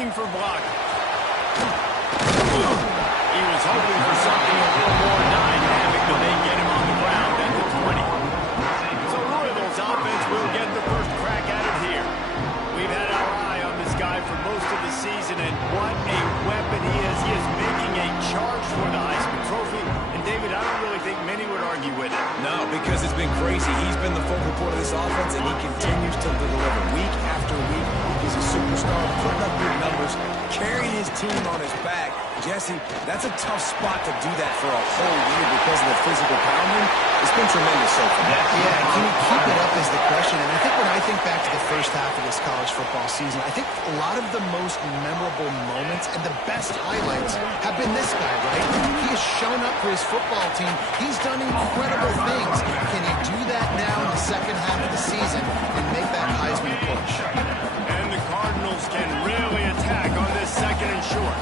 looking for block. He was hoping for something a little more dynamic, but they get him on the ground at the 20. So Louisville's offense will get the first crack at it here. We've had our eye on this guy for most of the season, and what a weapon he is. He is making a charge for the Heisman Trophy. And David, I don't really think many would argue with it. No, because it's been crazy. He's been the focal point of this offense, and he continues to deliver week after week. He's a superstar, putting up big numbers, carrying his team on his back. Jesse, that's a tough spot to do that for a whole year because of the physical pounding. It's been tremendous so far. Yeah, can he keep it up is the question. And I think when I think back to the first half of this college football season, I think a lot of the most memorable moments and the best highlights have been this guy, right? He has shown up for his football team. He's done incredible things. Can he do that now in the second half of the season and make that Heisman push? And the Cardinals can really attack on this second and short.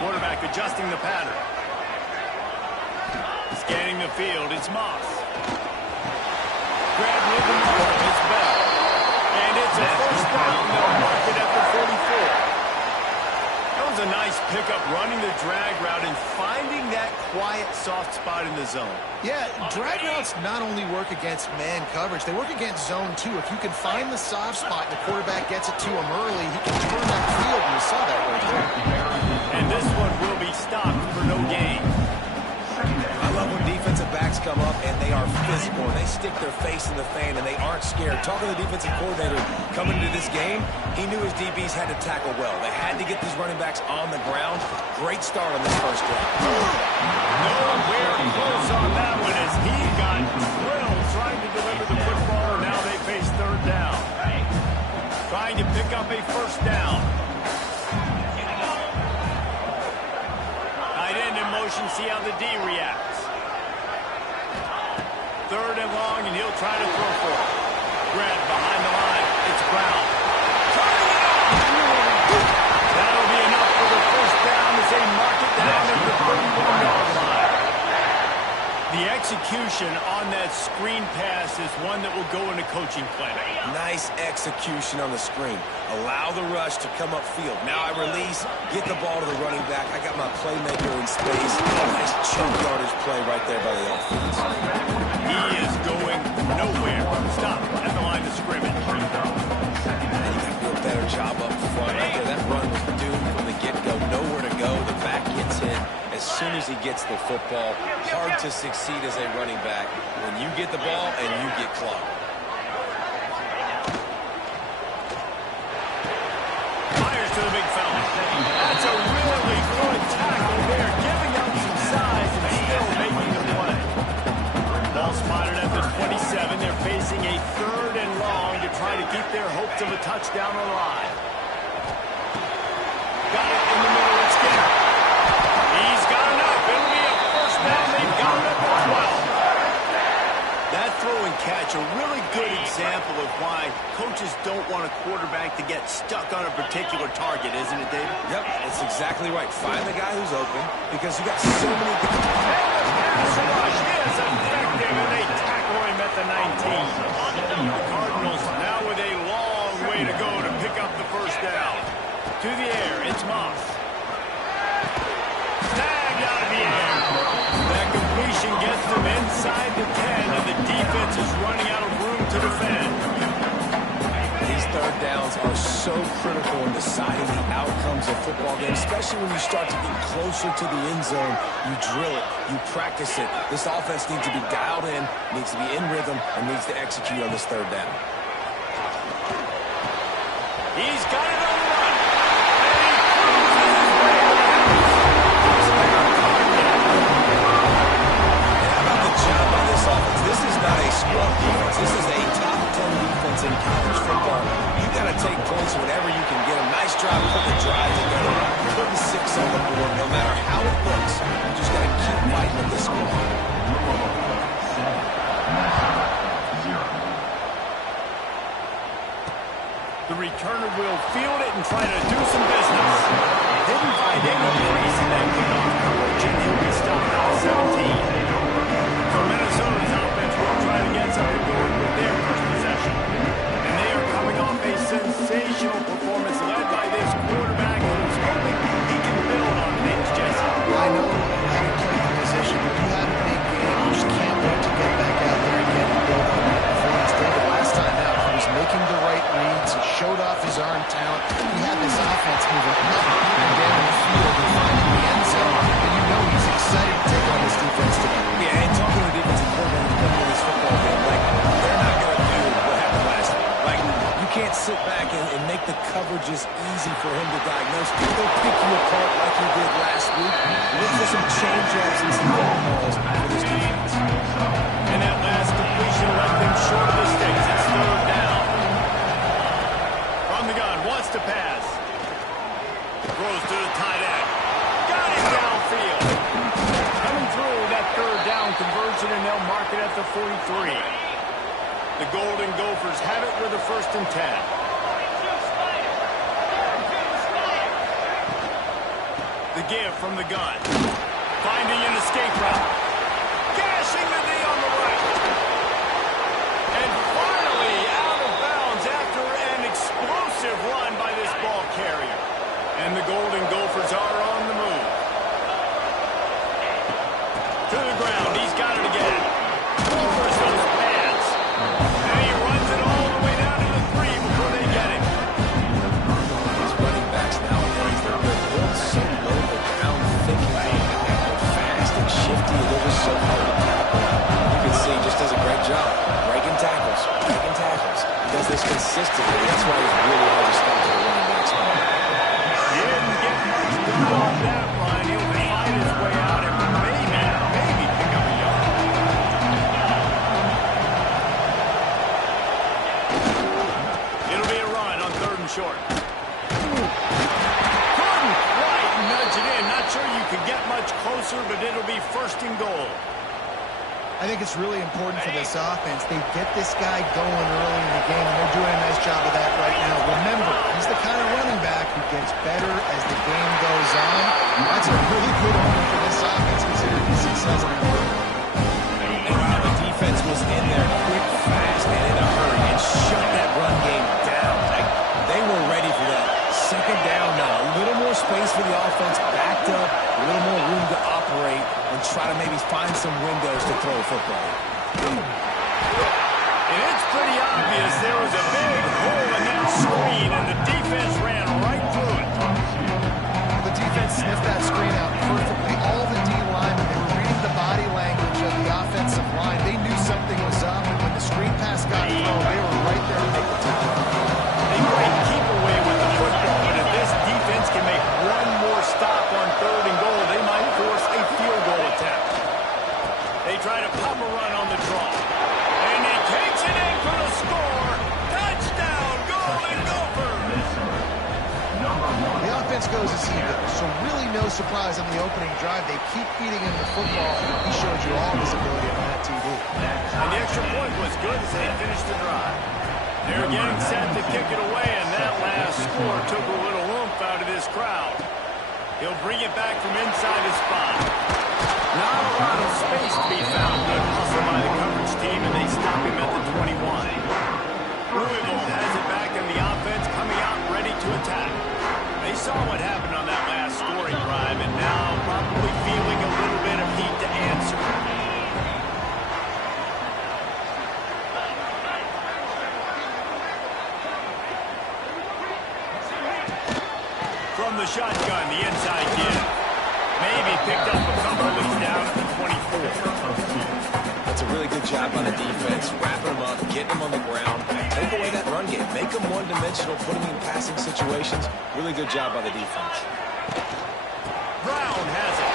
Quarterback adjusting the pattern. Scanning the field, it's Moss. Grab with him, it's Bell. And it's a first down. They'll mark it at the 44. That was a nice pickup, running the drag route and finding that quiet, soft spot in the zone. Yeah, drag routes not only work against man coverage, they work against zone too. If you can find the soft spot and the quarterback gets it to him early, he can turn that field, and you saw that right there. And this one will be stopped for no gain. I love when defensive backs come up and they are physical and they stick their face in the fan and they aren't scared. Talking to the defensive coordinator coming into this game, he knew his DBs had to tackle well. They had to get these running backs on the ground. Great start on this first drive. Nowhere close on that one as he got drilled trying to deliver the football. Now they face third down. Trying to pick up a first down. Tight end in motion, see how the D reacts. Third and long, and he'll try to throw for it. Grant behind the line. It's Brown. Turning it up! That'll be enough for the first down as they mark it down at the 31-yard line. The execution on that screen pass is one that will go into coaching plan. Nice execution on the screen. Allow the rush to come upfield. Now I release, get the ball to the running back. I got my playmaker in space. Nice chunk yardage play right there by the offense. He is going nowhere. Stop at the line of scrimmage. And you got to do a better job up front. Right there, that run was doomed from the get-go. Nowhere to go. The back gets hit as soon as he gets the football. Hard to succeed as a running back when you get the ball and you get clogged. Fires to the big fella. That's a really good tackle there, giving up some size and still making the play. Ball spotted at the 27. They're facing a third and long to try to keep their hopes of a touchdown alive. Got it in the middle. It's Skinner. He's got enough. It'll be a first down. They've got it at the 12. That throw and catch, a really good example of why coaches don't want a quarterback to get stuck on a particular target, isn't it, David? Yep, it's exactly right. Find the guy who's open because you got so many guys. Pass rush is effective, and they tackle him at the 19. The Cardinals now with a long way to go to pick up the first down. To the air, it's Moss. Snagged out of the air. That completion gets them inside the 10, and the defense is running out of room to defend. These third downs are so critical in deciding the outcomes of football games, especially when you start to get closer to the end zone. You drill it, you practice it. This offense needs to be dialed in, needs to be in rhythm, and needs to execute on this third down. He's got it on the run. This is not a scrub defense. This is a top 10 defense in college football. You got to take points whenever you can get them. Nice job putting the drive together, putting 6 on the board. No matter how it looks, you just got to keep fighting with this score. The returner will field it and try to do some business. Didn't find any place in that kickoff coverage, and he'll be stopped at the 17. So Minnesota's offense will try to get something going with their first possession. And they are coming off a sensational performance led by this quarterback. change-ups and some balls for this defense. And that last completion left him short of the sticks. It's third down. From the gun, wants to pass. Throws to the tight end. Got him downfield. Coming through that third down conversion, and they'll mark it at the 43. The Golden Gophers have it with a 1st and 10. The give from the gun. Finding an escape route. Gashing the knee on the right. And finally out of bounds after an explosive run by this ball carrier. And the Golden Gophers are on the move. To the ground. He's got it again. Overs those pads. And he runs it all the way down to the 3 before they get him. These running backs nowadays, they're built so low, they're down thick and they're fast and shifty, and they're just so hard to tackle. You can see he just does a great job breaking tackles, breaking tackles. He does this consistently. That's why he's really hard to stop for the running backs. He didn't get much good on that run. He'll fight his way out and maybe pick up a yard. It'll be a run on 3rd and short. Couldn't quite nudge it in. Not sure you could get much closer, but it'll be 1st and goal. I think it's really important for this offense. They get this guy going early in the game, and they're doing a nice job of that right now. Remember, he's the kind of running back who gets better as the game goes on. That's a really good omen for this offense, considering the success of the game. And while the defense was in there quick, fast, and in a hurry, and shut that run game down. They were ready for that. 2nd down now. A little more space for the offense, backed up, a little more room to operate, and try to maybe find some windows to throw a football. And it's pretty obvious there was a big hole in that screen, and the defense ran right through it. The defense sniffed that screen out perfectly. All the D linemen, they were reading the body language of the offensive line. They knew something was up, and when the screen pass got thrown, they were right there to make the tackle. They might keep away with the football, but if this defense can make one more stop on 3rd and goal, they might force a field goal attempt. They try to pop a run on the draw. And he takes it in for the score. Touchdown, Golden Gophers! The offense goes as he goes, so really no surprise on the opening drive. They keep feeding him the football. He showed you all his ability on that TV. And the extra point was good as they finished the drive. They're getting set to kick it away, and that last score took a little oomph out of this crowd. He'll bring it back from inside his spot. Not a lot of space to be found. Good hustle by the coverage team, and they stop him at the 21. Louisville has it back, and the offense coming out ready to attack. They saw what happened on that last scoring drive, and now probably feeling a little bit of heat to answer. From the shotgun, the inside give. Maybe picked up a couple of these down at the 24. That's a really good job by the defense, wrapping them up, getting them on the ground, take away that run game, make them one-dimensional, put them in passing situations. Really good job by the defense. Brown has it.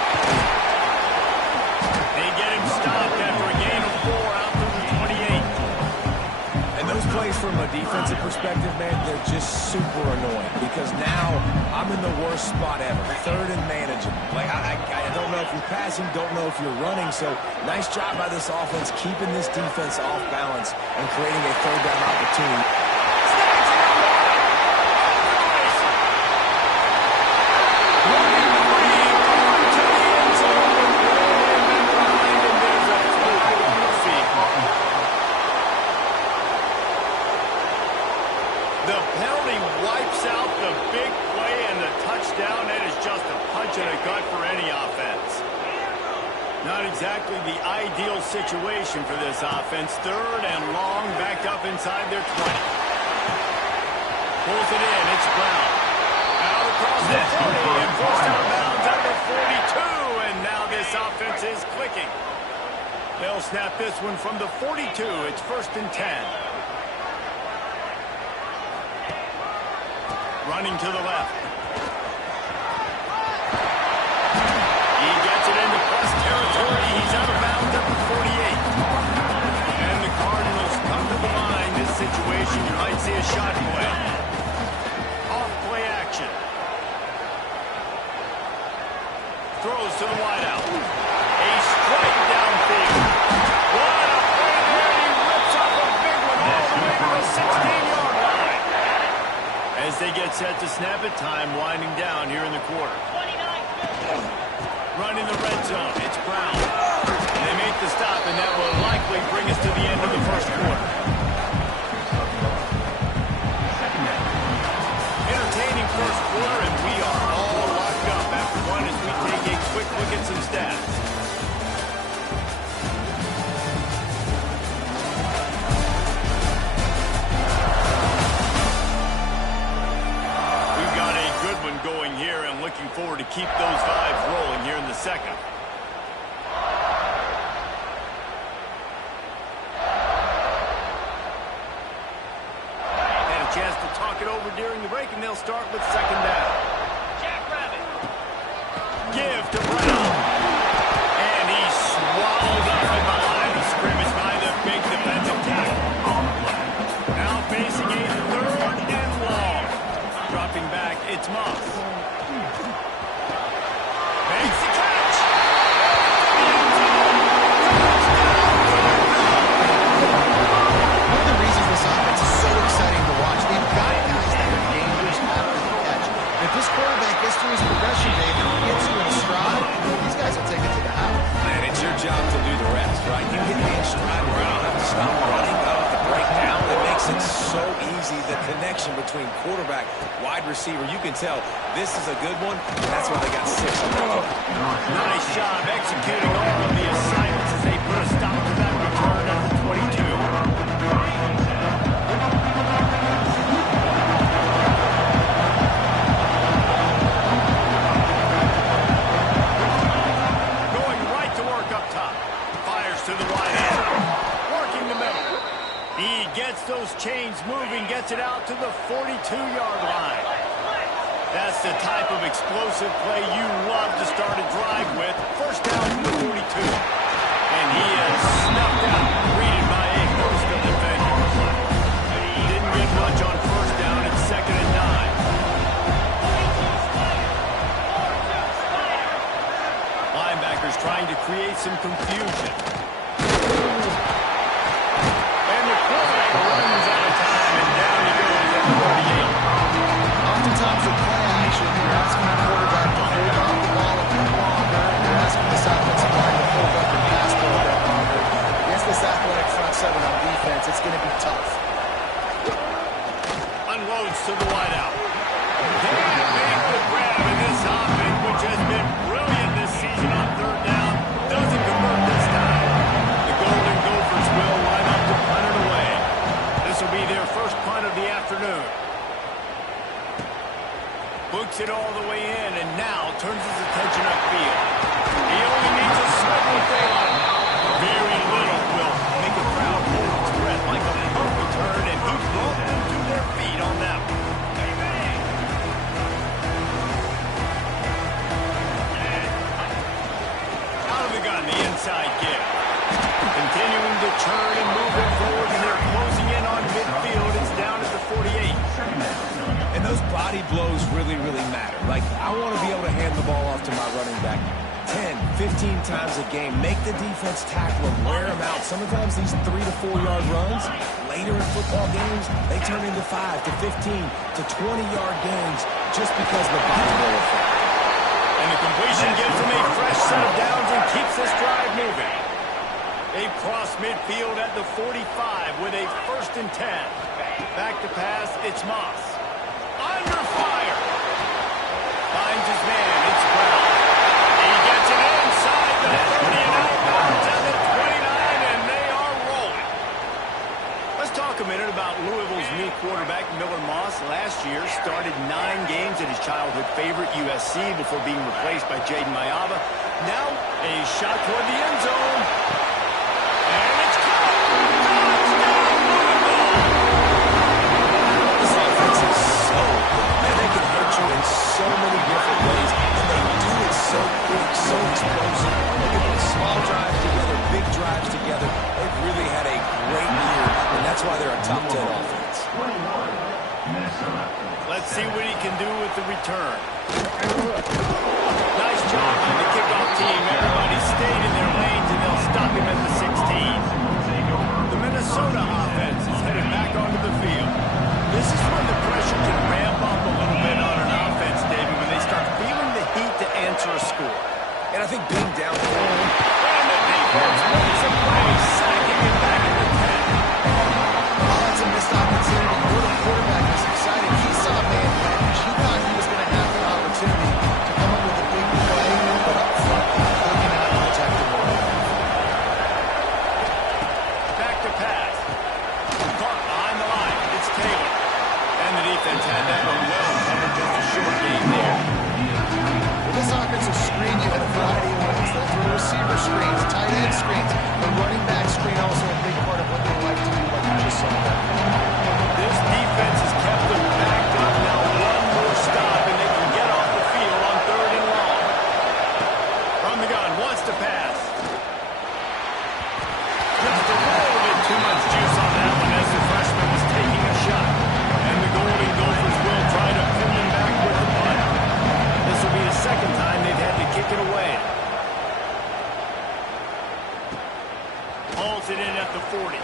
They get him stopped after a gain of 4 out through the 28. And those plays from a defensive perspective, man, they're just super annoying because now I'm in the worst spot ever. 3rd and manageable. Like, I don't know if you're passing, don't know if you're running. So nice job by this offense keeping this defense off balance and creating a 3rd down opportunity. The penalty wipes out the big play and the touchdown. That is just a punch in the gut for any offense. Not exactly the ideal situation for this offense. 3rd and long, backed up inside their 20. Pulls it in. It's Brown. Out across the 40 and forced out of bounds at the 42. And now this offense is clicking. They'll snap this one from the 42. It's 1st and 10. Running to the left. He gets it into throws to the wideout. A strike downfield. What a play there. He rips off a big one all the way to the 16-yard line. As they get set to snap it, time winding down here in the quarter. Running the red zone. It's Brown. They make the stop, and that will likely bring us to the end of the first quarter. Entertaining first quarter, and we are all locked up after one as we take a quick look at some stats. We've got a good one going here, and looking forward to keep those vibes rolling here in the second. Chance to talk it over during the break, and they'll start with second down. Jackrabbit. Give to Brown. And he's swallowed up from behind the scrimmage by the big defensive tackle. Now facing a third and long. Dropping back, it's Moss. Makes the catch. One of the reasons this offense is so exciting to watch, they've got guys that are dangerous after the catch. If this quarterback gets through his progression, Dave, and he gets you in a stride, these guys will take it to the house. Man, it's your job to do the rest, right? You get me in stride where I don't have to stop running, I don't have to break down. It makes it so easy, the connection between quarterback, wide receiver. You can tell this is a good one, and that's why they got 6 on the field. Nice job executing all of the assignments as they put a stop to that return at the 22. Going right to work up top. Fires to the wide end. Working the middle. He gets those chains moving, gets it out to the 42-yard line. That's the type of explosive play you love to start a drive with. First down to the 42. And he is snuffed out, greeted by a host of defenders. Didn't get much on first down. It's second and 9. Linebackers trying to create some confusion. And the quarterback runs out of time, and down he goes at 38. Oftentimes with play action, you're asking the quarterback to hold off the ball a bit longer, and you're asking this offensive line to hold up the pass a little bit longer. Against this athletic front seven on defense, it's going to be tough. Unloads to the wideout. Can't make the grab in this offense, which has been brilliant this season on third down. Doesn't convert this time. The Golden Gophers will line up to punt it away. This will be their first punt of the afternoon. Books it all the way in, and now turns his attention upfield. He only needs a swivel daylight. Very little will make a crowd hold its breath like a punt return, and he brought them to their feet on that one. Out of the gun, the inside give. Continuing to turn and move it forward, and they're closing in on midfield. It's down at the 48. And those body blows really, really matter. Like, I want to be able to hand the ball off to my running back 10, 15 times a game. Make the defense tackle them, wear them out. Sometimes these 3 to 4 yard runs, later in football games, they turn into 5 to 15 to 20-yard gains just because of the body blow effect. And the completion gives them a fresh set of downs and keeps this drive moving. They cross midfield at the 45 with a first and 10. Back to pass, it's Moss. Under fire. Finds his man. It's Brown. He gets it inside the 30 and outbounds at the 29, and they are rolling. Let's talk a minute about Louisville's new quarterback, Miller Moss. Last year, started 9 games at his childhood favorite, USC, before being replaced by Jaden Mayava. Now, a shot toward the end zone. And it's caught. Touchdown, Louisville. This offense is so good. Man, they can hurt you in so many different ways, and they do it so quick, so explosive. They can put small drives together, big drives together. They've really had a great year, and that's why they're a top 10 offense. Let's see what he can do with the return. Nice job by the kickoff team. Everybody stayed in their lanes, and they'll stop him at the 16. The Minnesota offense is headed back onto the field. This is when the pressure can ramp up a little bit on an offense, David, when they start feeling the heat to answer a score. And I think being down there. And the defense makes a play, sacking him back at the 10. Oh, that's a missed opportunity. The quarterback was excited. He saw man coverage. He thought he was going to have an opportunity to come up with a big play, but up front, looking out to protect the ball. Back to pass. Caught behind the line. It's Taylor. And the defense had that one well covered, just a short game there. Well, this offense will screen you in a variety of ways. They'll throw receiver screens, tight end screens. The running back screen also a big part of what they like to do, like you just saw there. This defense has kept them backed up. Now one more stop, and they can get off the field on 3rd and long. From the gun, wants to pass. Just a little bit too much juice on that one as the freshman was taking a shot. And the Golden Gophers will try to pin them back with the punt. This will be the second time they've had to kick it away. Hauls it in at the 40.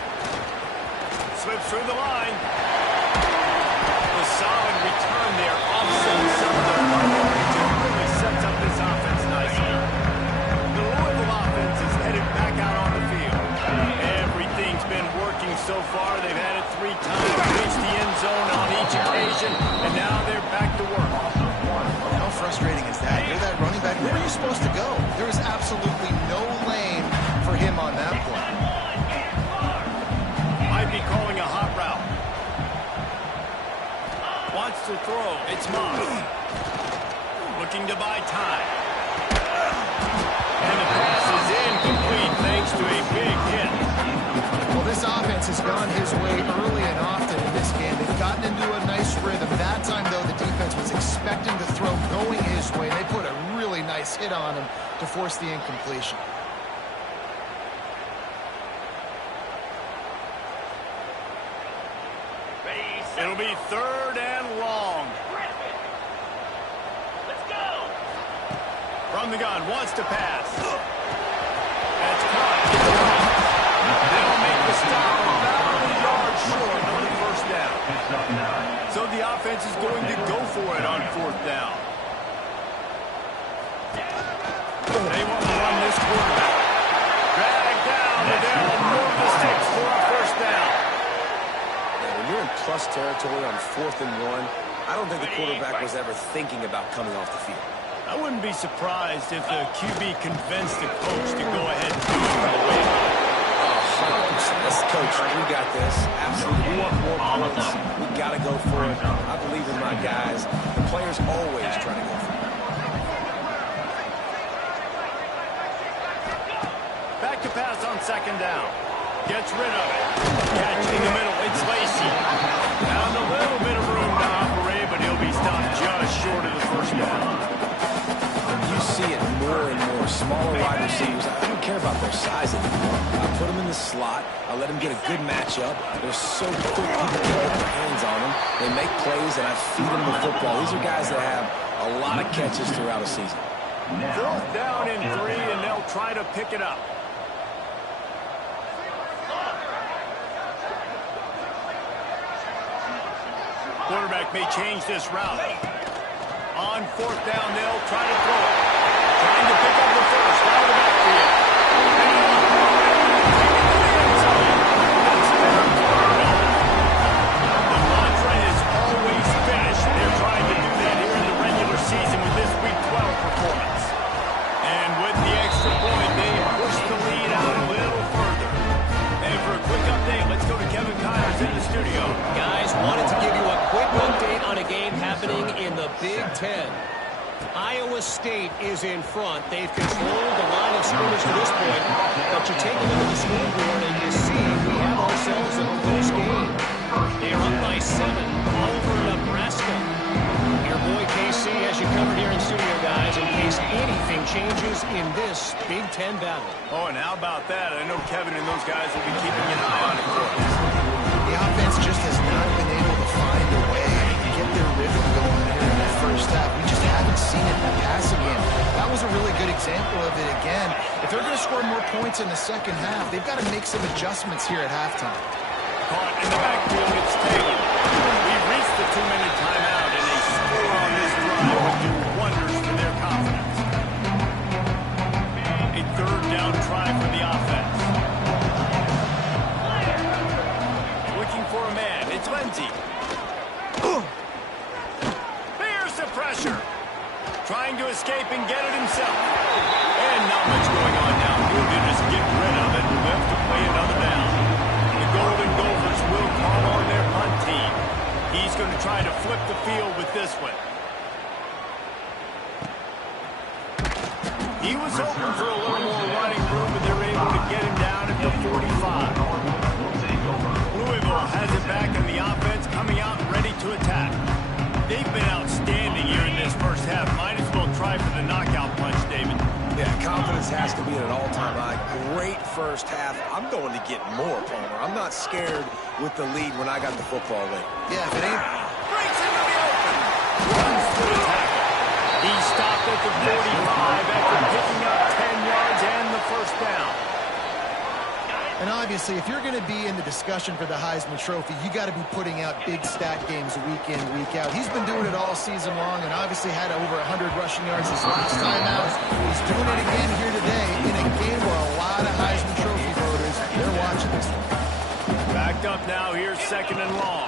Slips through the line. The solid return there offsets some of the hard yards and really sets up this offense nicely. The Louisville offense is headed back out on the field. Everything's been working so far. They've had it 3 times, reached the end zone on each occasion, and now they're back to work. How frustrating is that? You're that running back. Where are you supposed to go? There is absolutely no lane for him on that play. Might be calling a hot route. Wants to throw. It's Moss. Looking to buy time. And the pass is incomplete thanks to a big hit. Well, this offense has gone his way early and often in this game. They've gotten into a nice rhythm. That time, though, the defense was expecting the throw going his way. They put a really nice hit on him to force the incompletion. It'll be 3rd and long. Let's go. From the gun, wants to pass. That's caught. They'll make the stop about a yard short on the 1st down. So the offense is going to go for it on 4th down. They want to run this quarterback. Drag down, and they'll move the sticks for a 1st down. When you're in plus territory on 4th and 1, I don't think the quarterback was ever thinking about coming off the field. I wouldn't be surprised if the QB convinced the coach to go ahead and do it right away. 100%. Let's coach. We got this. Absolutely. We want more points. We got to go for it. I believe in my guys. The players always try to go for it. Back to pass on 2nd down. Gets rid of it. Catch in the middle. It's Lacey. Found a little bit of room to operate, but he'll be stopped just short of the 1st down. You see it more and more. Smaller wide receivers. I don't care about their size anymore. I put them in the slot. I let them get a good matchup. They're so quick. People can get their hands on them. They make plays, and I feed them the football. These are guys that have a lot of catches throughout a season. 4th down and 3, and they'll try to pick it up. Quarterback may change this route. On 4th down, they'll try to throw it. Trying to pick up the 1st out of the backfield. The mantra is always finish. They're trying to do that here in the regular season with this Week 12 performance. And with the extra point, they push the lead out a little further. And for a quick update, let's go to Kevin Connors in the studio. Guys, wanted to give you a quick update on a game happening in the Big Ten. Iowa State is in front. They've controlled the line of scrimmage to this point. But you take a look at the scoreboard and you see we have ourselves a close game. They're up by 7 over Nebraska. Your boy KC has you covered here in studio, guys, in case anything changes in this Big Ten battle. Oh, and how about that? I know Kevin and those guys will be keeping an eye on it for us. The offense just has not been able to find a way to get their rhythm going here in the 1st half. We just haven't that passing game. That was a really good example of it again. If they're going to score more points in the second half, they've got to make some adjustments here at halftime. Caught in the backfield, it's Taylor. We've reached the 2-minute timeout, and a score on this drive would do wonders for their confidence. A third down try for the offense. Looking for a man, it's Lindsey. There's the pressure. Trying to escape and get it himself. And not much going on now. He'll just get rid of it and left to play another down. The Golden Gophers will call on their punt team. He's going to try to flip the field with this one. He was hoping for a little more running room, but they're able to get him down at the 45. Louisville has it back in the offense, coming out ready to attack. They've been outstanding here in this first half. Might as well try for the knockout punch, David. Yeah, confidence has to be at an all-time high. Great first half. I'm going to get more, Palmer. I'm not scared with the lead when I got the football late. Yeah, if it ain't... Breaks into the open. Runs to the tackle. He stopped at the 45 after picking up 10 yards and the first down. And obviously, if you're going to be in the discussion for the Heisman Trophy, you got to be putting out big stat games week in, week out. He's been doing it all season long and obviously had over 100 rushing yards his last time out. He's doing it again here today in a game where a lot of Heisman Trophy voters, they're watching this one. Backed up now, here's second and long.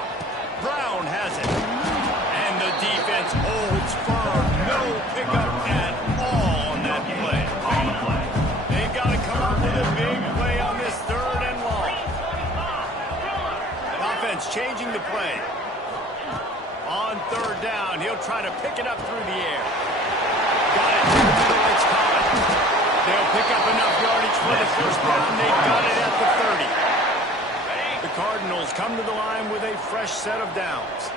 Brown has it. And the defense holds firm. No pickup at all on that play. They've got to come up with a big play on this third and long. Offense changing the play. On third down, he'll try to pick it up through the air. Got it. It's coming. They'll pick up enough yardage for the first down. They got it at the 30. The Cardinals come to the line with a fresh set of downs.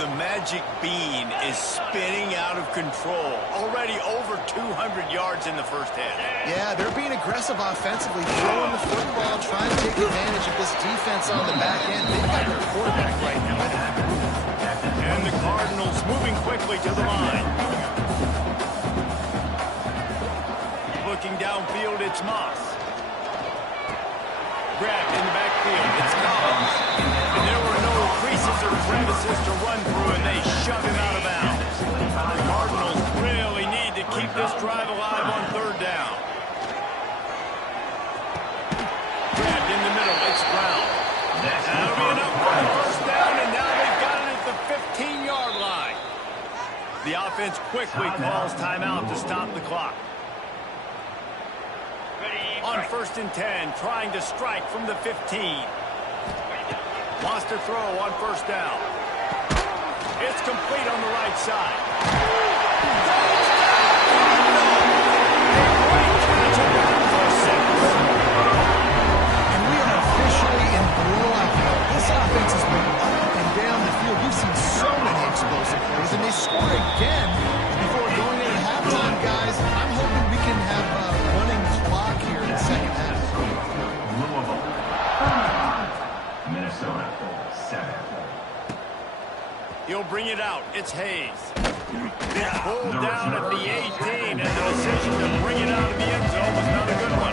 The magic bean is spinning out of control. Already over 200 yards in the first half. Yeah, they're being aggressive offensively, throwing the football, trying to take advantage of this defense on the back end. They've got their quarterback right now. And the Cardinals moving quickly to the line. Looking downfield, it's Moss. Grabbed in the backfield, it's Collins. And there were no creases or crevices to run through, and they shove him out of bounds. The Cardinals really need to keep this drive alive on third down. Grabbed in the middle, it's Brown. That'll be enough for the first down, and now they've got it at the 15-yard line. The offense quickly calls timeout to stop the clock. On first and 10, trying to strike from the 15. Wants to throw on first down. It's complete on the right side. And we are officially in blowout mode. This offense has been up and down the field. We've seen so many explosive plays, and they score again before going into halftime, guys. I'm hoping we can have a running clock here in the second half. Minnesota 7. He'll bring it out. It's Hayes. Pulled down at the 18, and the decision to bring it out of the end zone was not a good one.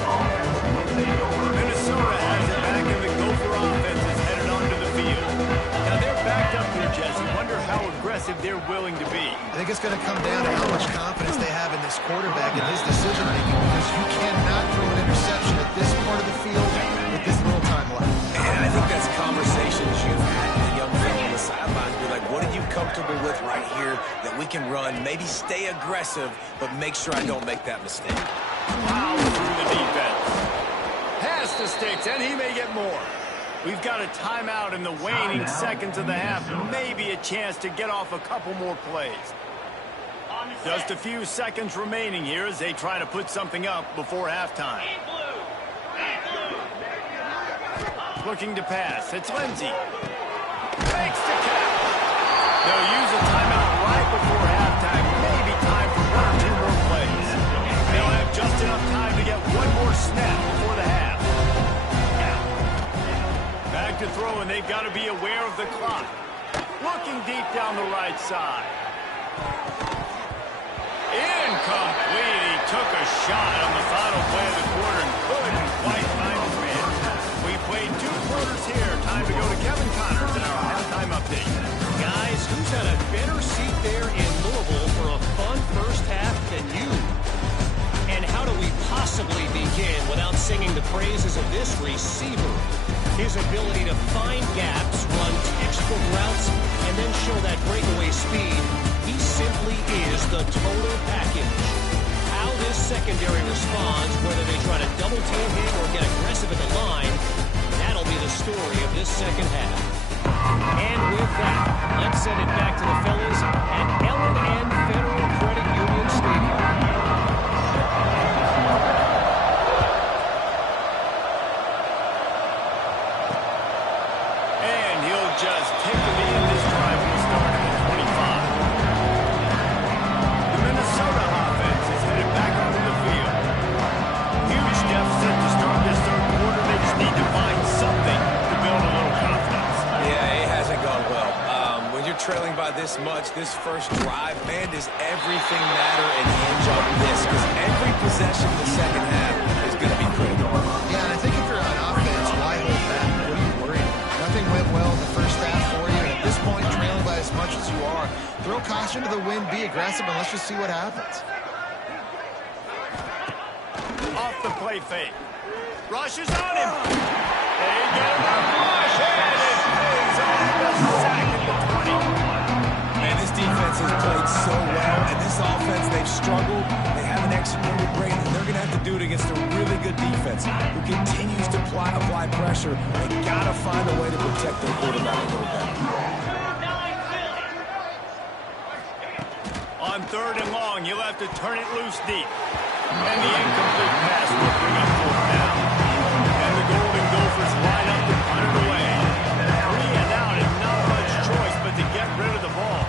Minnesota has it back, and the Gopher offense is headed onto the field. Now they're backed up here, Jesse. Wonder how aggressive they're willing to be. I think it's going to come down to how much confidence they have in this quarterback and his decision-making, because you cannot throw an interception at this part of the field with this little time left. And I think that's conversations you've had with the young fellow on the sideline. Be like, what are you comfortable with right here that we can run? Maybe stay aggressive, but make sure I don't make that mistake. Wow, through the defense. Has the sticks, and he may get more. We've got a timeout in the waning seconds of the half. Maybe a chance to get off a couple more plays. Just a few seconds remaining here as they try to put something up before halftime. Looking to pass. It's Lindsey. Takes the catch. They'll use a timeout right before halftime. Maybe time for one or two more plays. They'll have just enough time to get one more snap before the half. Back to throw, and they've got to be aware of the clock. Looking deep down the right side. Incomplete. He took a shot on the final play of the quarter and couldn't quite find his man. We played 2 quarters here. Time to go to Kevin Connors in our halftime update. Guys, who's had a better seat there in Louisville for a fun first half than you? And how do we possibly begin without singing the praises of this receiver? His ability to find gaps, run textbook routes, and then show that breakaway speed. He simply is the total package. How this secondary responds, whether they try to double team him or get aggressive at the line, that'll be the story of this second half. And with that, let's send it back to the fellas at L&N Federal Credit Union Stadium. And he'll just take the lead in this drive. Will start at the 25. The Minnesota offense is headed back onto the field. Huge deficit to start this third quarter. They just need to find something to build a little confidence. Yeah, it hasn't gone well. When you're trailing by this much, this first drive, man, does everything matter and hinge on this? Because every possession in the second half is going to be critical. Yeah, and I think if you're on offense, why hold back? What are you worried about? Nothing went well in the first half for you. And at this point, trailing by as much as you are, throw caution to the wind, be aggressive, and let's just see what happens. Off the play fake. Rush is on him. They get him up. Rush, and it pays off the sack at the 20. Man, this defense has played so well, and this offense, they've struggled. They haven't executed great, and they're going to have to do it against a really good defense who continues to apply pressure. They got to find a way to protect their quarterback a little better. On 3rd and long, you'll have to turn it loose deep. And the incomplete pass will bring up 4th down. And the Golden Gophers line up to punt it away. 3 and out, and not much choice but to get rid of the ball.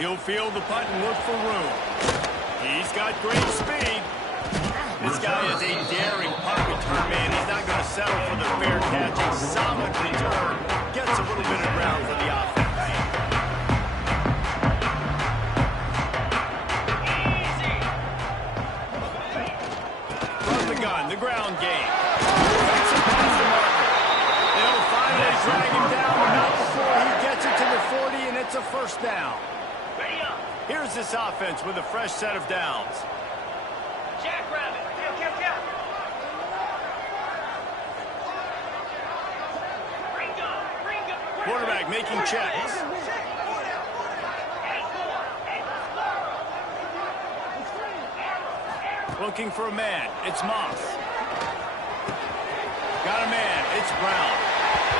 He'll field the punt and look for room. He's got great speed. This guy is a daring punt return man. He's not going to settle for the fair catch. A solid return. Gets a little bit of ground for the offense. From the gun, the ground game. Takes it past the marker. They'll finally drag him down, but not before he gets it to the 40, and it's a 1st down. Here's this offense with a fresh set of downs. Jackrabbit. Quarterback making checks. Looking for a man. It's Moss. Got a man. It's Brown.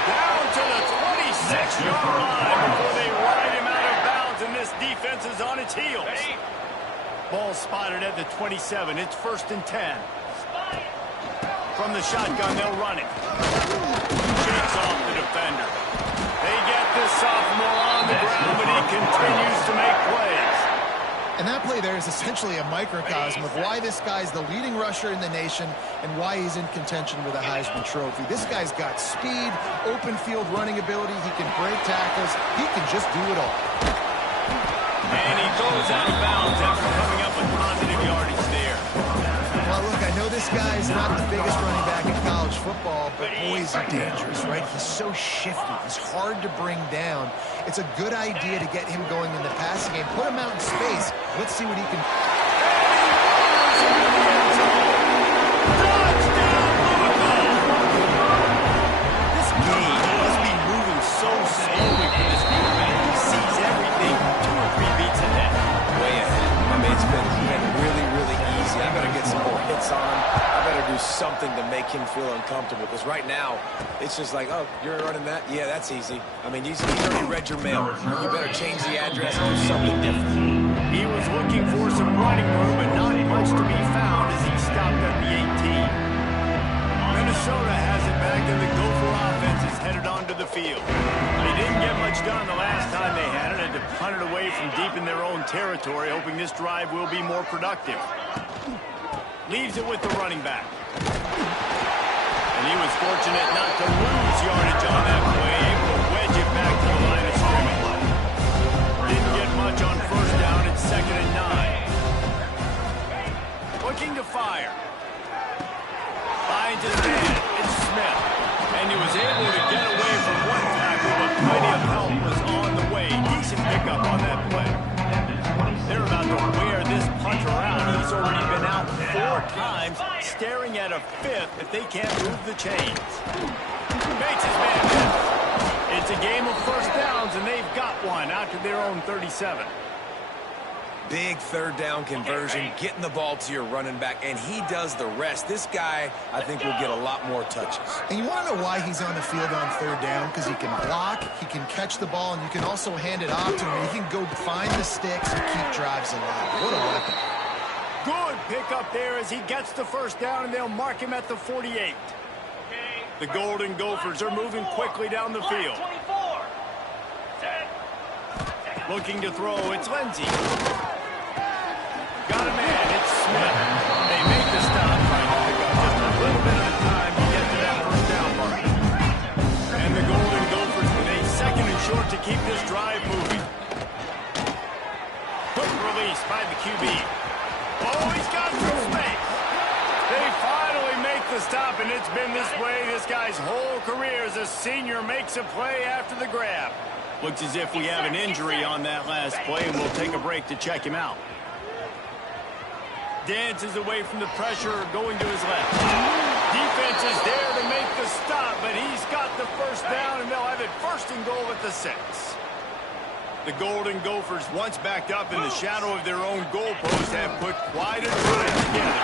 Down to the 26-yard line before they ride him out of bounds, and this defense is on its heels. Ball spotted at the 27. It's 1st and 10. From the shotgun, they'll run it. Shakes off the defender. They get this sophomore on the ground, but he continues to make plays. And that play there is essentially a microcosm of why this guy's the leading rusher in the nation and why he's in contention with a Heisman Trophy. This guy's got speed, open field running ability. He can break tackles. He can just do it all. And he goes out of bounds after coming up with positive yardage there. Well, look, I know this guy's not the biggest running back in college football, but boy, is he dangerous, right? He's so shifty. He's hard to bring down. It's a good idea to get him going in the passing game. Put him out in space. Let's see what he can... This game must be moving so slowly for this quarterback. He sees everything 2 or 3 beats ahead. Way ahead. I mean, it's been really, really easy. I better get some more hits on him. I better do something to make him feel uncomfortable. Because right now, it's just like, oh, you're running that? Yeah, that's easy. I mean, he's already read your mail. You better change the address and do something different. He was looking for some running room, but not much to be found as he stopped at the 18. Minnesota has it back, and the Gopher offense is headed onto the field. They didn't get much done the last time they had it, and to punt it away from deep in their own territory, hoping this drive will be more productive. Leaves it with the running back. And he was fortunate not to lose yardage on that play. Able to wedge it back to the line of scrimmage. more times staring at a fifth if they can't move the chains. Makes his man miss. It's a game of first downs, and they've got one out to their own 37. Big third down conversion, getting the ball to your running back, and he does the rest. This guy, I think, will get a lot more touches. And you want to know why he's on the field on third down? Because he can block, he can catch the ball, and you can also hand it off to him. He can go find the sticks and keep drives alive. What a weapon. Good pickup there as he gets the first down, and they'll mark him at the 48. The Golden Gophers are moving quickly down the field. Looking to throw, it's Lindsey. Got a man, it's Smith. They make the stop, trying to pick up just a little bit of time to get to that first down mark. And the Golden Gophers with a second and short to keep this drive moving. Quick release by the QB. Oh, he's got some space. They finally make the stop, and it's been this way this guy's whole career as a senior makes a play after the grab. Looks as if we have an injury on that last play, and we'll take a break to check him out. Dances away from the pressure, going to his left. Defense is there to make the stop, but he's got the first down, and they'll have it first and goal at the 6. The Golden Gophers, once backed up in the shadow of their own goalpost, have put quite a drive together.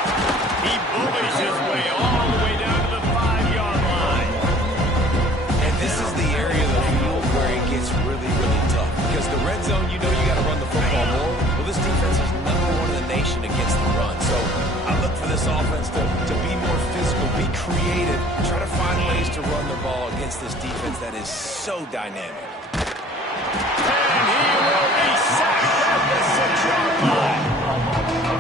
He bullies his way all the way down to the 5-yard line. And this is the area of the field where it gets really, really tough. Because the red zone, you know you got to run the football more. Well, this defense is #1 in the nation against the run. So I look for this offense to be more physical, be creative, try to find ways to run the ball against this defense that is so dynamic. And he will be sacked at the 6-yard line.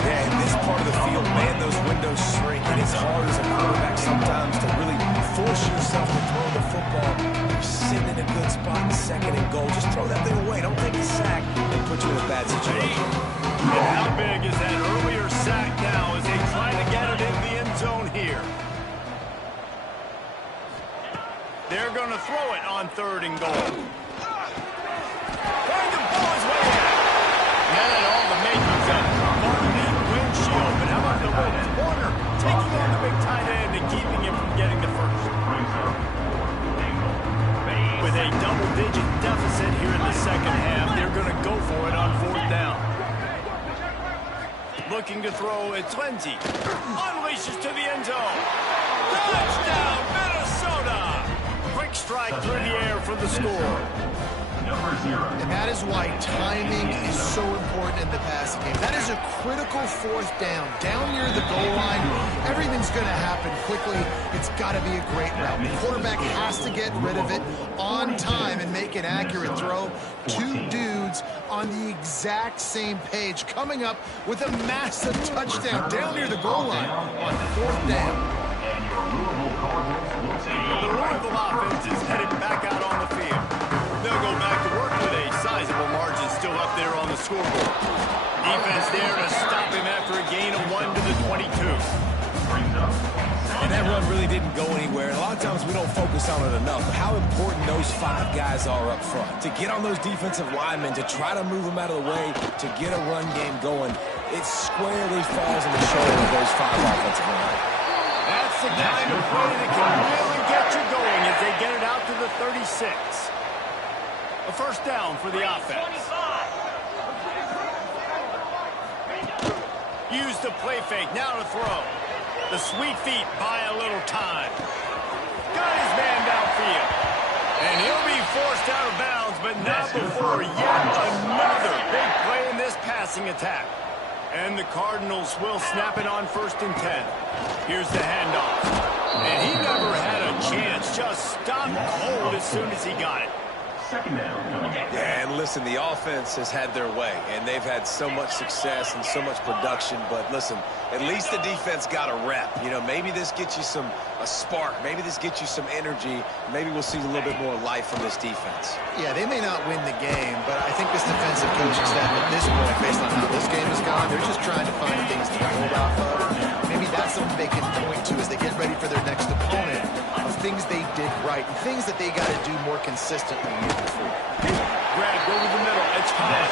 Yeah, in this part of the field, man, those windows shrink, and it's hard as a quarterback sometimes to really force yourself to throw the football. You're sitting in a good spot in second and goal. Just throw that thing away. Don't take a sack and put you in a bad situation. And how big is that earlier sack now as they try to get it in the end zone here? They're going to throw it on 3rd and goal. Trying to pull his way out. Now that all the makings of Barney windshield, but how about the win? Warner taking on the big tight end and keeping him from getting the first. With a double-digit deficit here in the second half, they're going to go for it on 4th down. Looking to throw, it's Lindsey. Unleashes to the end zone. Touchdown, Minnesota! Quick strike through the air for the score. And that is why timing is so important in the passing game. That is a critical 4th down. Down near the goal line, everything's going to happen quickly. It's got to be a great route. The quarterback has to get rid of it on time and make an accurate throw. 2 dudes on the exact same page, coming up with a massive touchdown down near the goal line on 4th down. The Louisville offense is headed back out on the field. They'll go back to work with a sizable margin still up there on the scoreboard. Defense there to stop him after a gain of 1 to the 22. And that run really didn't go anywhere. And a lot of times we don't focus on it enough. But how important those 5 guys are up front. To get on those defensive linemen, to try to move them out of the way, to get a run game going, it squarely falls on the shoulder of those 5 offensive linemen. That's the kind of play that can really get you going as they get it out to the 36. A first down for the offense. Use the play fake, now to throw. The sweet feet buy a little time. Got his man downfield. And he'll be forced out of bounds, but not before yet another big play in this passing attack. And the Cardinals will snap it on 1st and 10. Here's the handoff. And he never had a chance, just stopped cold as soon as he got it. Yeah, and listen, the offense has had their way, and they've had so much success and so much production. But listen, at least the defense got a rep. You know, maybe this gets you a spark. Maybe this gets you some energy. Maybe we'll see a little bit more life from this defense. Yeah, they may not win the game, but I think this defensive coaching staff at this point, based on how this game has gone, they're just trying to find things to build off of. Maybe that's something they can point to as they get ready for their next opponent, of things they did right and things that they got to do more consistently moving forward. Greg over the middle. It's high.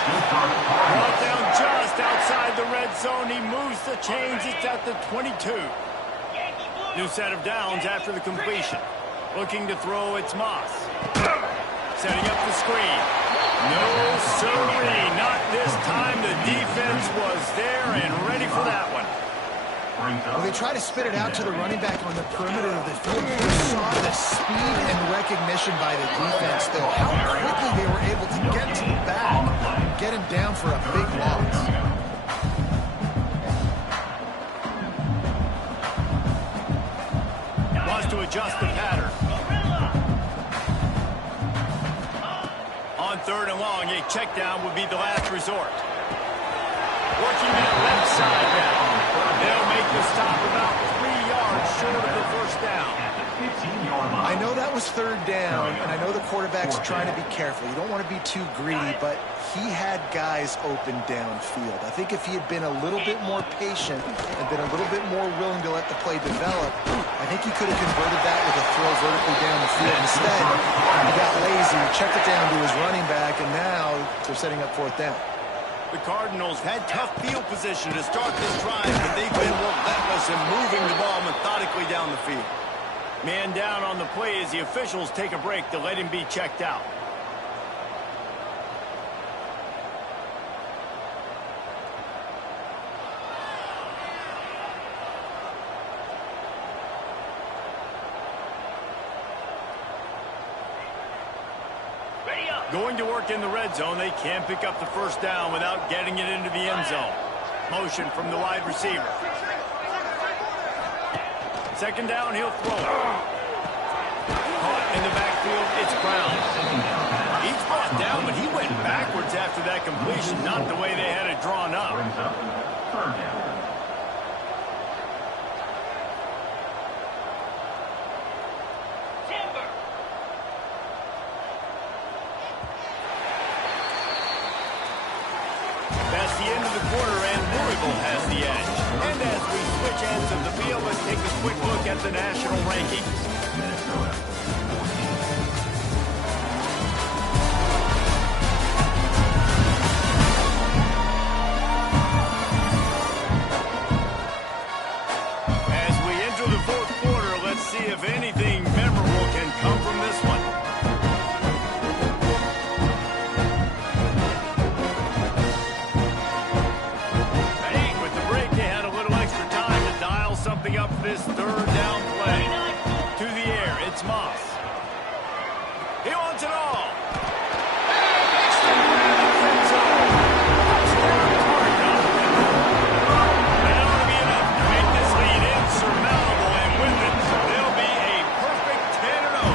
Brought down just Just outside the red zone, he moves the chains. It's at the 22. New set of downs after the completion. Looking to throw, it's Moss. Setting up the screen. No, sirree, not this time. The defense was there and ready for that one. When they try to spit it out to the running back on the perimeter of the field, you saw the speed and recognition by the defense, though. How quickly they were able to get to the back, get him down for a big loss. Wants to adjust the pattern. On 3rd and long, a check down would be the last resort. Working that left side now. They'll make the stop about 3 yards short of the first down. I know that was 3rd down, and I know the quarterback's trying to be careful. You don't want to be too greedy, but he had guys open downfield. I think if he had been a little bit more patient and been a little bit more willing to let the play develop, I think he could have converted that with a throw vertically down the field. Instead, he got lazy, checked it down to his running back, and now they're setting up 4th down. The Cardinals had tough field position to start this drive, but they've been relentless in moving the ball methodically down the field. Man down on the play as the officials take a break to let him be checked out. Going to work in the red zone, they can't pick up the first down without getting it into the end zone. Motion from the wide receiver. 2nd down, he'll throw it. Caught in the backfield, it's Brown. He's brought down, but he went backwards after that completion, not the way they had it drawn up. That's the end of the quarter, and Louisville has the edge. And as we switch ends of the field, let's take a quick look at the national rankings. As we enter the 4th quarter, let's see if anything memorable can come from this one. Up this 3rd down play. To the air, it's Moss. He wants it all. That ought to be enough to make this lead insurmountable, and with it, they'll be a perfect 10-0.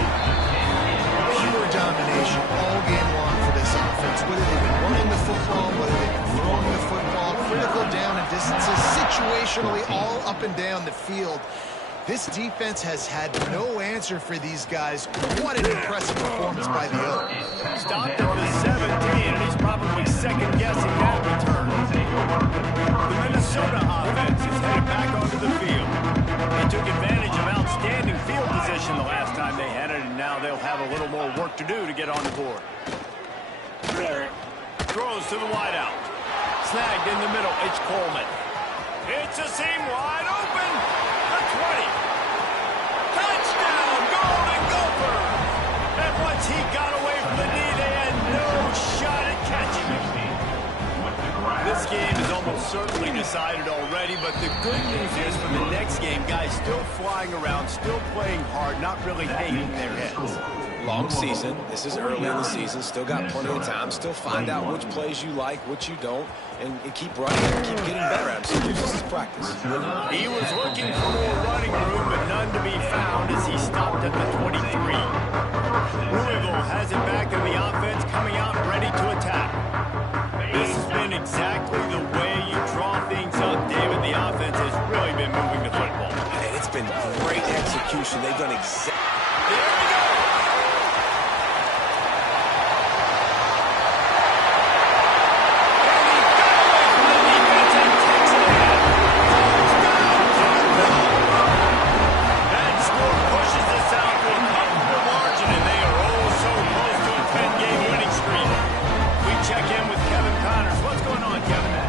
Pure domination all game long for this offense. Whether they've been running the football, whether they've been throwing the football, critical down and distances, situationally all up and down the field. This defense has had no answer for these guys. What an impressive performance by the O. Stopped at the 17, and he's probably second-guessing that return. The Minnesota offense is headed back onto the field. They took advantage of outstanding field position the last time they had it, and now they'll have a little more work to do to get on the board. Throws to the wideout. Snagged in the middle, it's Coleman. It's a seam wide open. The 20. Touchdown, Golden Gophers. And once he got away from the knee, they had no shot at catching him. This game is almost certainly decided already, but the good news is for the next game, guys still flying around, still playing hard, not really hanging their heads. Long season. This is early in the season. Still got plenty of time. Still find out which plays you like, which you don't, and keep running and keep getting better at it. This is practice. He was looking for more running room, but none to be found as he stopped at the 23. Louisville has it back in the offense, coming out ready to attack. This has been exactly the way you draw things up, David. The offense has really been moving the football. And it's been great execution. They've done exactly. There we go.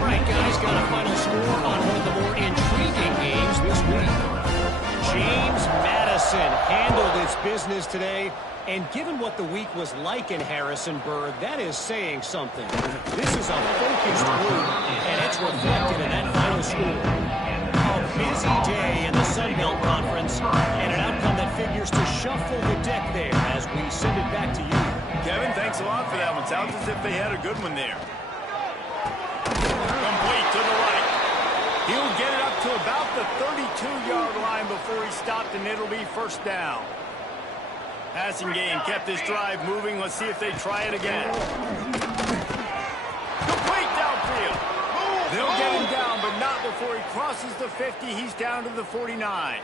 Right, guys. business today. And given what the week was like in Harrisonburg, that is saying something. This is a focused group, and it's reflected in that final score. A busy day in the Sun Belt Conference, and an outcome that figures to shuffle the deck there as we send it back to you. Kevin, thanks a lot for that one. Sounds as if they had a good one there. Complete to the right. He'll get it up to about the 32-yard line before he stopped, and it'll be first down. Passing game kept this drive moving. Let's see if they try it again. Complete downfield. They'll get him down, but not before he crosses the 50. He's down to the 49.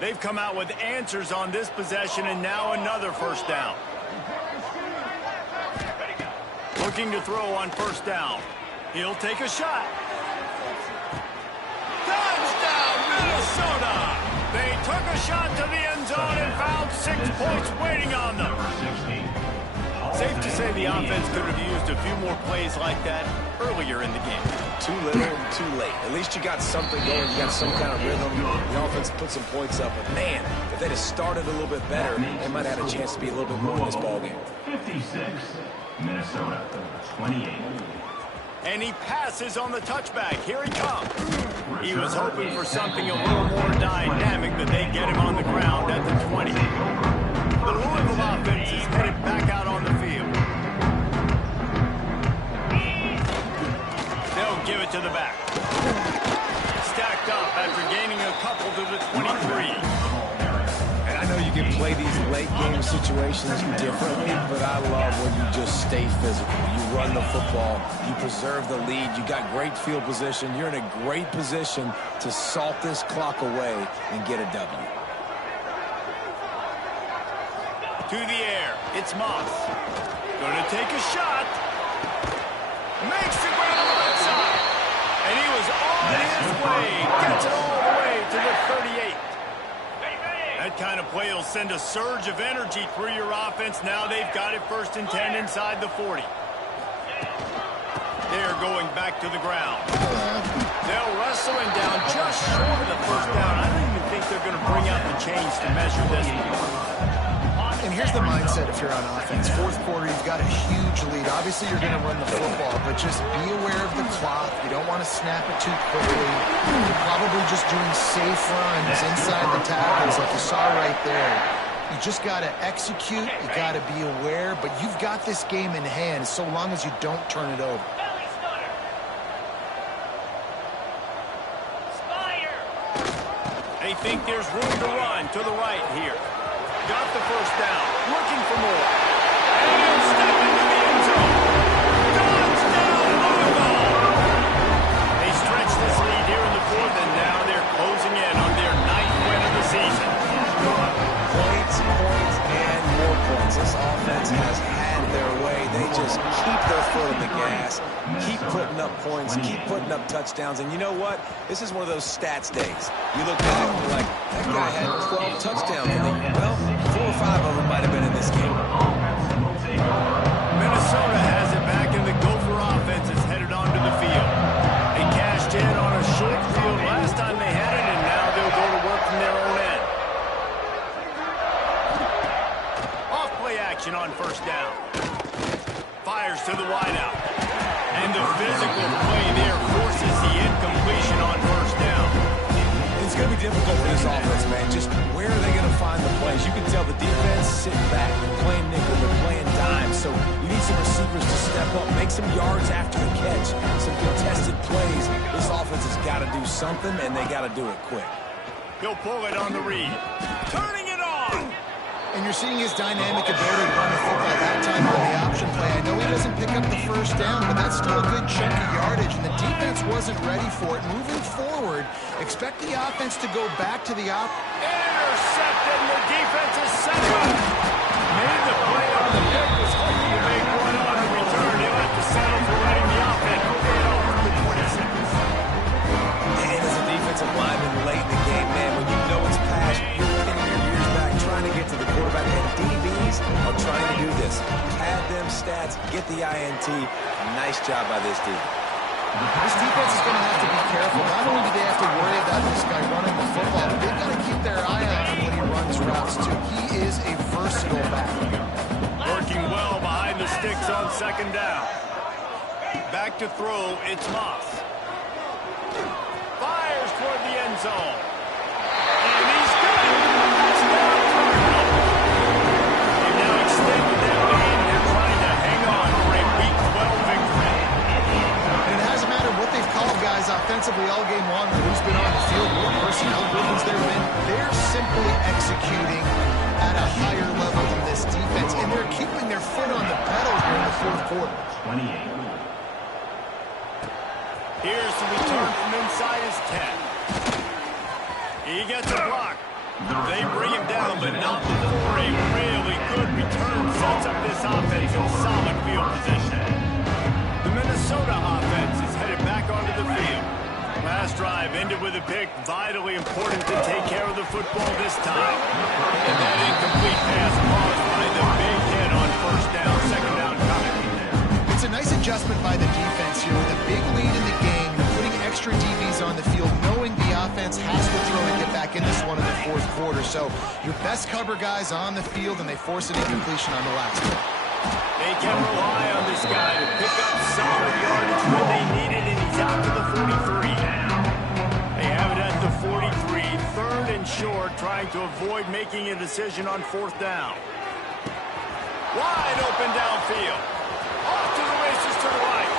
They've come out with answers on this possession, and now another first down. Looking to throw on first down. He'll take a shot. Touchdown, Minnesota! They took a shot to the end zone and found 6 points waiting on them. Safe to say the offense could have used a few more plays like that earlier in the game. Too little, too late. At least you got something going. You got some kind of rhythm. The offense put some points up. But, man, if they'd have started a little bit better, they might have had a chance to be a little bit more in this ballgame. 56, Minnesota, 28. And he passes on the touchback. Here he comes. He was hoping for something a little more dynamic, but they get him on the ground at the 20. The Louisville offense is headed back out on the field. They'll give it to the back. Stacked up after gaining a couple to the 23. And I know you can play these late-game situations differently, but I love when you just stay physical. You run the football. You preserve the lead. You got great field position. You're in a great position to salt this clock away and get a W. To the air. It's Moss. Going to take a shot. Makes the grab on the right side. And he was on his way. Gets it all the way to the 38. That kind of play will send a surge of energy through your offense. Now they've got it 1st and 10 inside the 40. They're going back to the ground. They'll wrestle him down just short of the first down. I don't even think they're going to bring out the chains to measure this one. And here's the mindset if you're on offense. 4th quarter, you've got a huge lead. Obviously, you're going to run the football, but just be aware of the clock. You don't want to snap it too quickly. You're probably just doing safe runs inside the tackles like you saw right there. You just got to execute. You got to be aware, but you've got this game in hand so long as you don't turn it over. They think there's room to run to the right here. Got the first down. Looking for more. And step into the end zone. Touchdown, Louisville! They stretch this lead here in the 4th, and now they're closing in on their 9th win of the season. Points, and more points. This offense has had their way. They just keep their foot on the gas, keep putting up points, keep putting up touchdowns. And you know what? This is one of those stats days. You look back and you're like, that guy had 12 touchdowns. And well, 4 or 5 of them might have been in this game. Minnesota has it back, and the Gopher offense is headed onto the field. They cashed in on a short field last time they had it, and now they'll go to work from their own end. Off play action on first down. Fires to the wideout. And the physical play there forces the incompletion on first down. It's going to be difficult for this offense, man. Just where are they going to find the plays? You can tell the defense sitting back. They're playing nickel. They're playing dime. So you need some receivers to step up, make some yards after the catch, some contested plays. This offense has got to do something, and they got to do it quick. He'll pull it on the read. Turning it on. And you're seeing his dynamic ability to run the football that time on the option play. I know he doesn't pick up the first down, but that's still a good chunk of yardage, and the defense wasn't ready for it. Moving forward, expect the offense to go back to the Intercepted, and the defense is set up. Made the play on the pick, was hoping to make one on the return. He'll have to settle for letting the offense get over the 20 seconds. And as a defensive lineman late in the game, man, when you know it's past, you're pinning your ears back, trying to get to the quarterback, and DBs are trying to do this. Pad them stats, get the INT. Nice job by this defense. This defense is going to have to be careful. Not only do they have to worry about this guy running the football, but they've got to keep their eye on him when he runs routes, too. He second down. Back to throw, it's Moss. Fires toward the end zone. And he's got it. Touchdown. They've now extended that lead, and they're trying to hang on for a Week 12 victory. And it hasn't mattered what they've called, guys, offensively all game long, or who's been on the field, what personnel groupings there have been. They're simply executing at a higher level than this defense, and they're keeping their foot on the pedal here in the fourth quarter. 28. Here's the return from inside his 10. He gets a block. They bring him down, but not before a really good return sets up this offense in solid field position. The Minnesota offense is headed back onto the field. Last drive ended with a pick, vitally important to take care of the football this time. And that incomplete pass caused by the big hit on first down, second down coming. It's a nice adjustment by the defense here with a big lead in the game. You're putting extra DBs on the field, knowing the offense has to throw to get back in this one in the fourth quarter. So your best cover guys on the field, and they force an incompletion on the last one. They can rely on this guy to pick up solid yardage when they need it, and he's out to the 43. They have it at the 43, third and short, trying to avoid making a decision on fourth down. Wide open downfield. Off to the races to the right.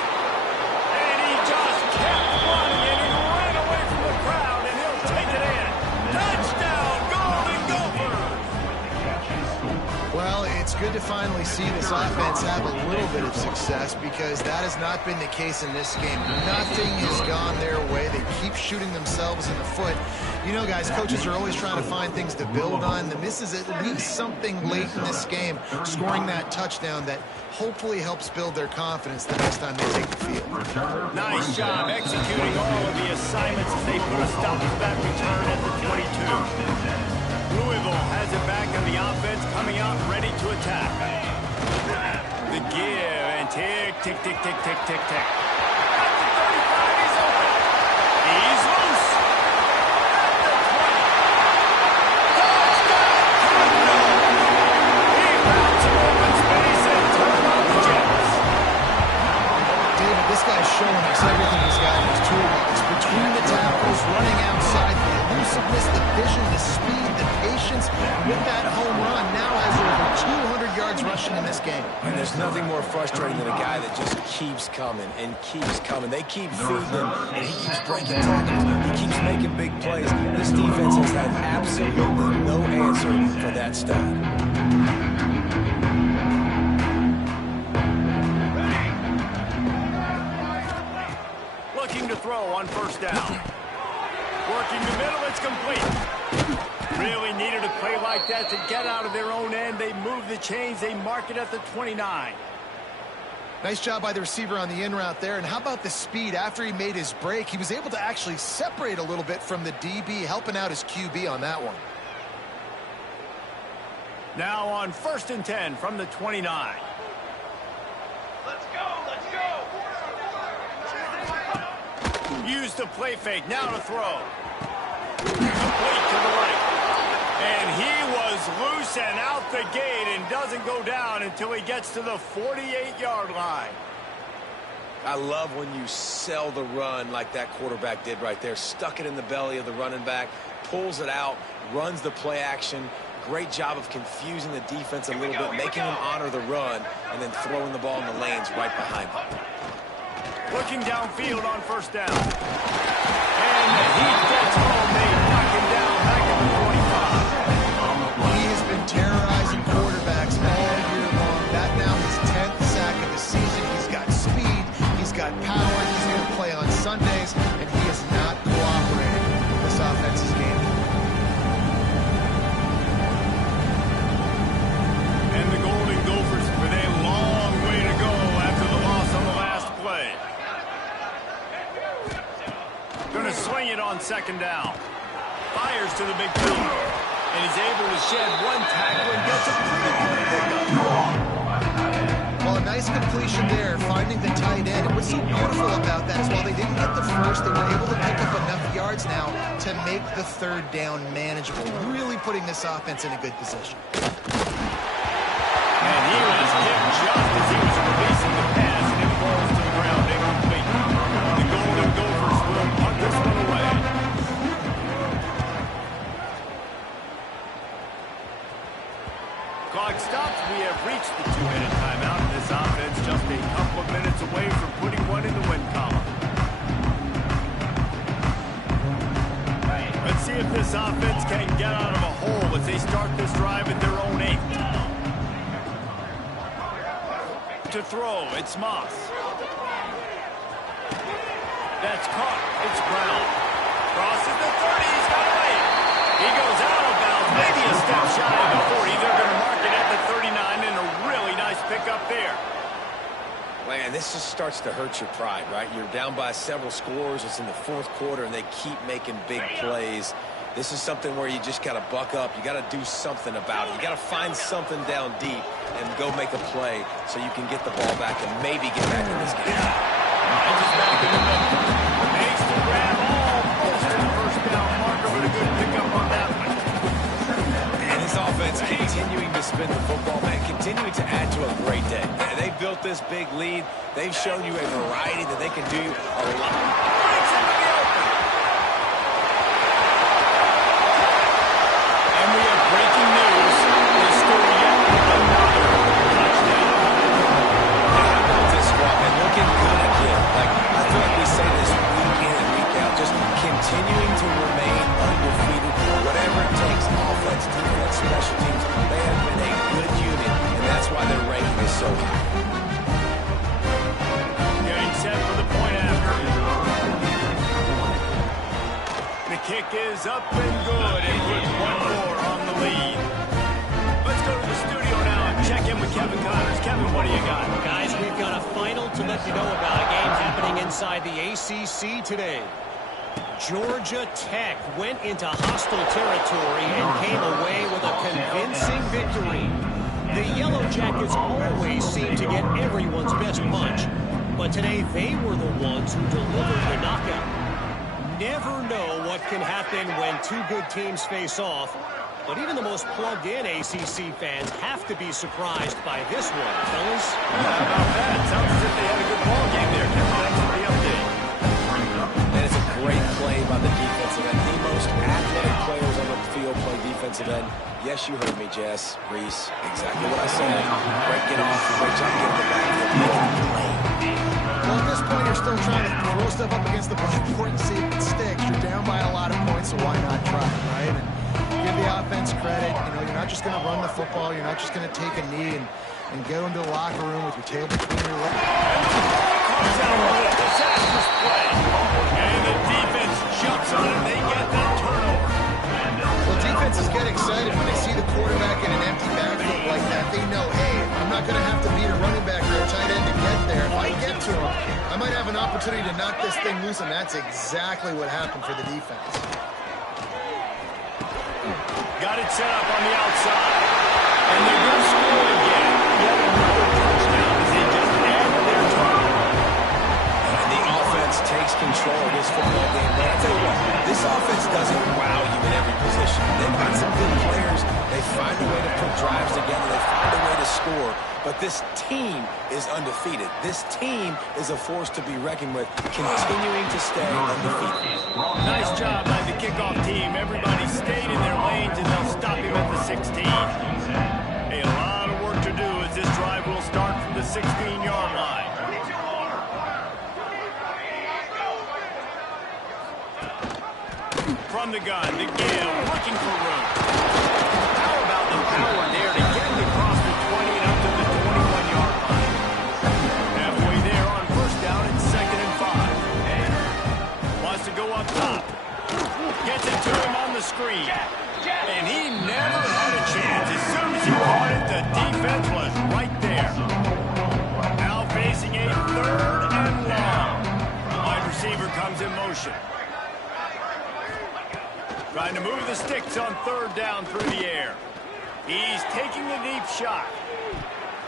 And he just kept running, and he ran away from the crowd, and he'll take it in. Touchdown, Golden Gophers! Well, it's good to finally see this offense have a little bit of success, because that has not been the case in this game. Nothing has gone their way. They keep shooting themselves in the foot. You know, guys, coaches are always trying to find things to build on. This is at least something late in this game, scoring that touchdown that hopefully helps build their confidence the next time they take the field. Nice job executing all of the assignments as they put a stop to that return at the 22. Louisville has it back on the offense, coming out ready to attack. The give and tick, tick, tick, tick, tick, tick, tick. At the 35, he's open. He's loose. At the 20. Touchdown, Cardinals! He found some open space and turned on the Jets. David, this guy's showing us everything he's got in his toolbox. Between the tackles, running outside, the elusiveness, the vision, the speed, the patience. With that home run, now has over 200 yards rushing in this game. And there's nothing more frustrating than a guy that just keeps coming and keeps coming. They keep feeding him, and he keeps breaking tackles. He keeps making big plays. This defense has had absolutely no answer for that stud. Looking to throw on first down. Working the middle, it's complete. Really needed a play like that to get out of their own end. They move the chains. They mark it at the 29. Nice job by the receiver on the in route there. And how about the speed? After he made his break, he was able to actually separate a little bit from the DB, helping out his QB on that one. Now on first and 10 from the 29. Let's go, let's go. Use the play fake. Now to throw. Complete to the right. And he was loose and out the gate and doesn't go down until he gets to the 48-yard line. I love when you sell the run like that quarterback did right there. Stuck it in the belly of the running back, pulls it out, runs the play action. Great job of confusing the defense a little bit, making them honor the run, and then throwing the ball in the lanes right behind him. Looking downfield on first down. And he gets home. They knock him down back at the 45. He has been terrorizing quarterbacks all year long. That now his 10th sack of the season. He's got speed. He's got power. He's going to play on Sundays, and he is not cooperating with this offense's game. And the Golden Gophers with a long way to go after the loss on the last play. Going to swing it on second down. Fires to the big field. And he's able to shed one tackle and gets a pretty good pickup. Well, a nice completion there, finding the tight end. And what's so beautiful about that is while they didn't get the first, they were able to pick up enough yards now to make the third down manageable, really putting this offense in a good position. And he was hit just as he was releasing the reached the 2-minute timeout, and this offense just a couple of minutes away from putting one in the win column. Let's see if this offense can get out of a hole as they start this drive at their own 8. To throw, it's Moss. That's caught. It's Brown. Crosses the 30. He's got away. He goes out of bounds. Maybe a step shy of the 40. They're going to mark it at the 39, and a really nice pickup there. Man, this just starts to hurt your pride, right? You're down by several scores. It's in the 4th quarter, and they keep making big plays. This is something where you just got to buck up. You got to do something about it. You got to find something down deep and go make a play so you can get the ball back and maybe get back in this game. Just back in the middle. Makes the grab almost to the first down marker, but a good pickup on that one. And this offense continuing to spin the football, man, continuing to add to a great day. They built this big lead. They've shown you a variety that they can do a lot. Breaks into the open. And we have breaking news. They score yet another touchdown. How about this squad, man? Looking good again. Like, I feel like we say this week in and week out, just continuing to remain undefeated. Whatever it takes, offense, defense, special teams, they have been a good unit, and that's why their ranking is so high. Getting set for the point after. The kick is up and good, and puts one more on the lead. Let's go to the studio now and check in with Kevin Connors. Kevin, what do you got? Guys, we've got a final to let you know about a game happening inside the ACC today. Georgia Tech went into hostile territory and came away with a convincing victory. The Yellow Jackets always seem to get everyone's best punch, but today they were the ones who delivered the knockout. Never know what can happen when two good teams face off, but even the most plugged-in ACC fans have to be surprised by this one, fellas. How about that? Sounds as if they had a good ball game there. Kevin, thanks for the update. And it's a great play by the defensive end. The most athletic players on the field play defensive end. Yes, you heard me, Jess, Reese. Exactly what I said. Great get off. Great job getting the backfield. Making the play. Well, at this point, you're still trying to throw stuff up against the blackboard and see if it sticks. You're down by a lot of points, so why not try, right? And give the offense credit. You know, you're not just going to run the football. You're not just going to take a knee and go into the locker room with your tail between your legs. Comes out with a disastrous play. And the defense jumps on it. They get that turnover. Well, defenses get excited when they see the quarterback in an empty backfield like that. They know, hey, I'm not going to have to beat a running back or a tight end to get there. If I get to him, I might have an opportunity to knock this thing loose, and that's exactly what happened for the defense. Got it set up on the outside. And they're going to score again. Yet another touchdown as they just add to their total. And the offense takes control of this football game. But I'll tell you what, this offense doesn't wow you in every position. They've got some good players. They find a way to put drives together. They find a way to score. But this team is undefeated. This team is a force to be reckoned with, continuing to stay undefeated. Nice job by the kickoff team. Everybody stayed in their lanes, and they'll stop him at the 16. A lot of work to do as this drive will start from the 16-yard line. From the gun, the give, looking for room. How about the power there to get it across the 20 and up to the 21-yard line? Halfway there on first down, it's 2nd and 5. Wants to go up top. Gets it to him on the screen. And he never had a chance. As soon as he caught it, the defense was right there. Now facing a 3rd and long. Wide receiver comes in motion. Trying to move the sticks on 3rd down through the air. He's taking the deep shot.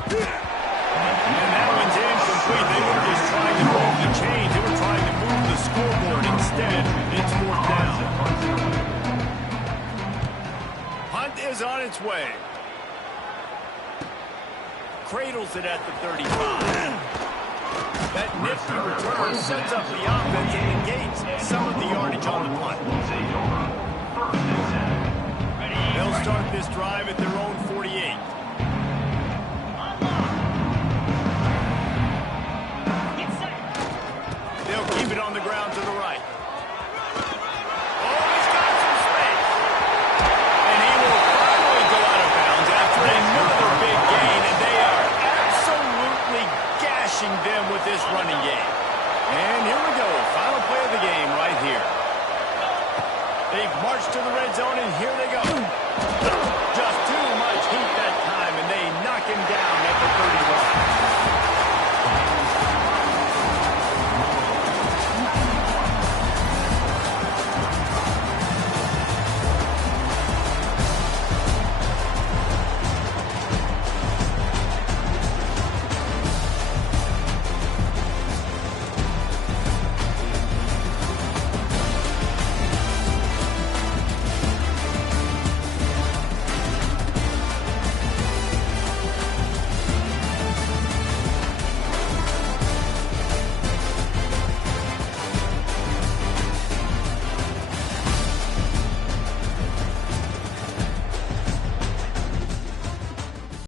And that one's incomplete. They were just trying to move the chains. They were trying to move the scoreboard. Instead, it's 4th down. Hunt is on its way. Cradles it at the 35. That nifty return sets up the offense and negates some of the yardage on the punt. They'll start this drive at their own 48. They've marched to the red zone, and here they go.